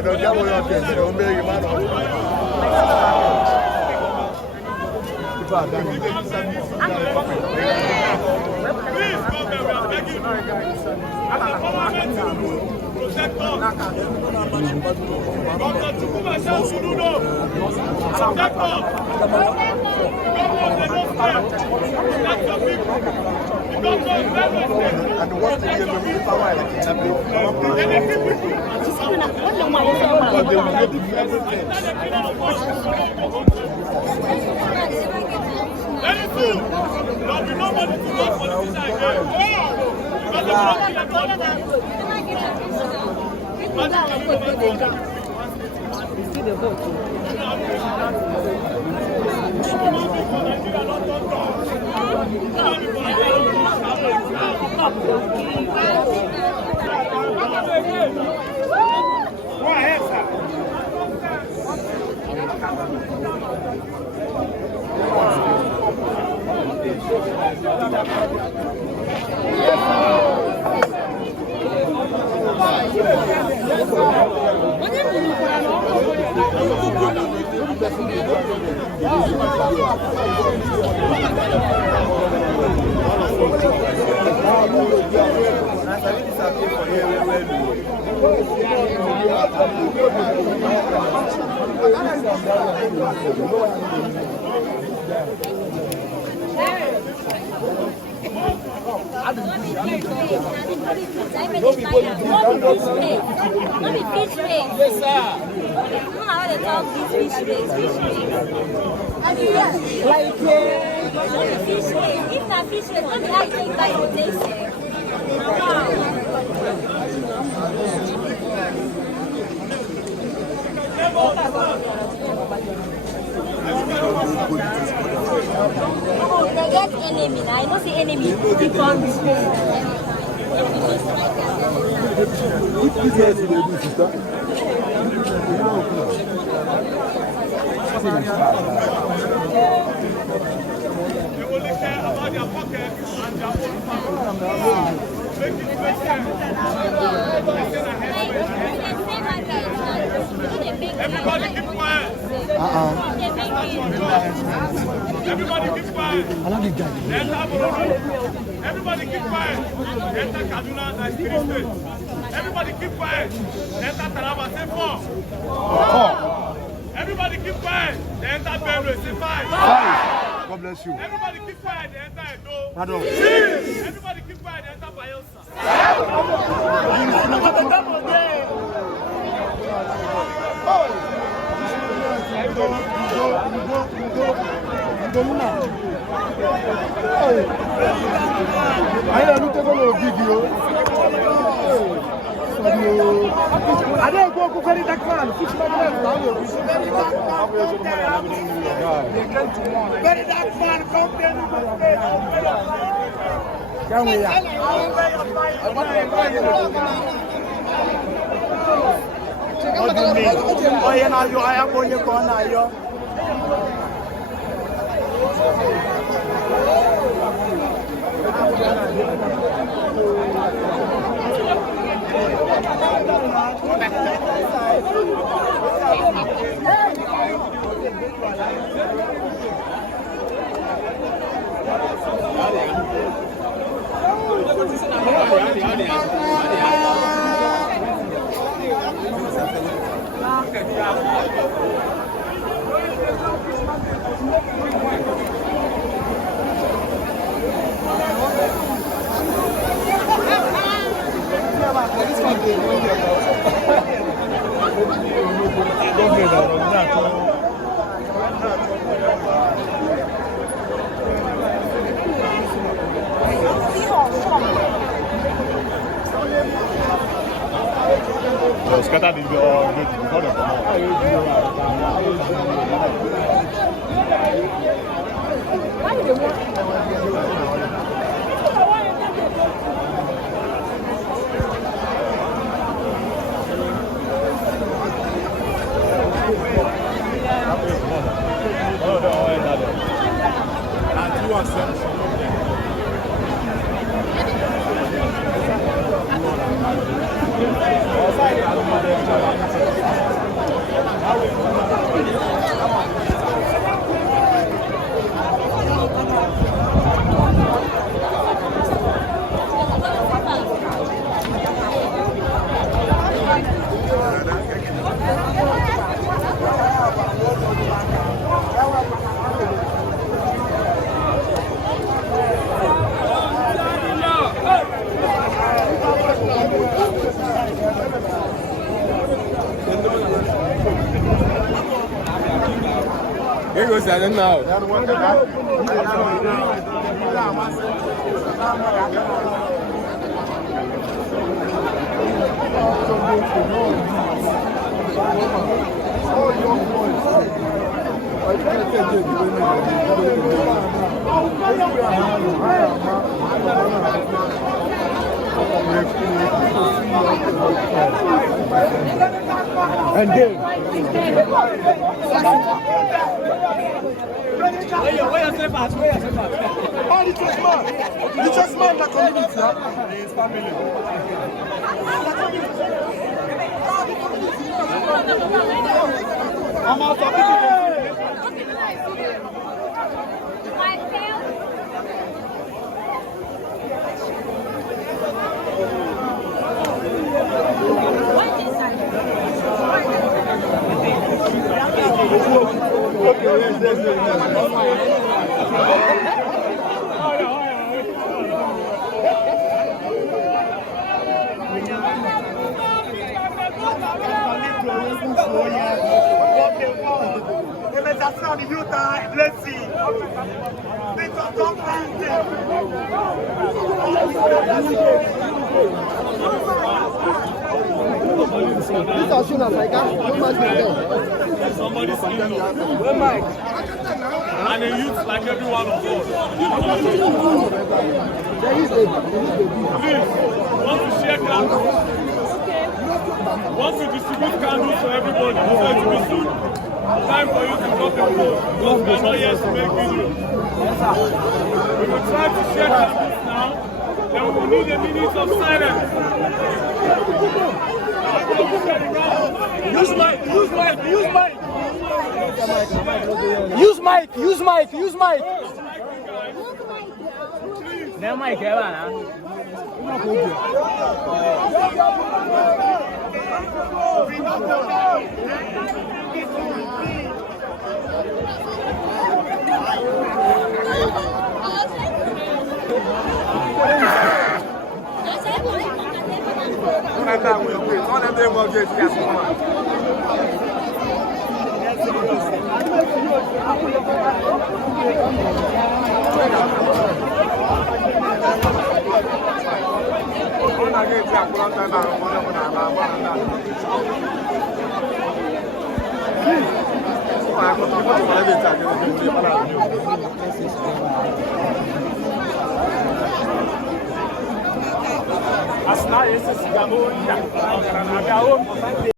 don't know what you're saying. Don't make it matter. Please come here, we are begging you. As a government, protect us. Governor Chukuma says you do know. Protect us. Governor, they don't care. Protect your people. The governor is very well. And what do you do with the power? And they keep people. But they will get everything. Very soon, there will be nobody to vote for the leader again. Because the block is Go ahead, sir. If not fish, let me take by your taste. They get enemy. I don't see enemy. Keep on this They only care about their pocket and their own power. Make it make sense. Everybody keep quiet. Everybody keep quiet. Everybody keep quiet. Enter Kaduna, nice Spirit State. Everybody keep quiet. Enter Taraba, say 4. Everybody keep quiet. Enter Benue, say 5. God bless you. Everybody keep quiet. Enter Edo. Pardon. Everybody keep quiet. Enter Bayelsa. I don't take on a video. I don't go to very dark man. Very dark man, come here. Come here. What do you mean? Oh, yeah, now you are going to go now. Scatter the Here goes that now. And then the chess man that community now. Let's see. Somebody's skin. Where Mike? And a youth like every one of us. Please, want to share candles? Want to distribute candles for everybody? So it will be soon. Time for you to drop your phone. Because we are not here to make videos. We will try to share candles now. Then we will need a minute of silence. Use mic, use mic, use mic. Use mic, use mic, use mic. No mic, Ivana. As now, esse cigarro,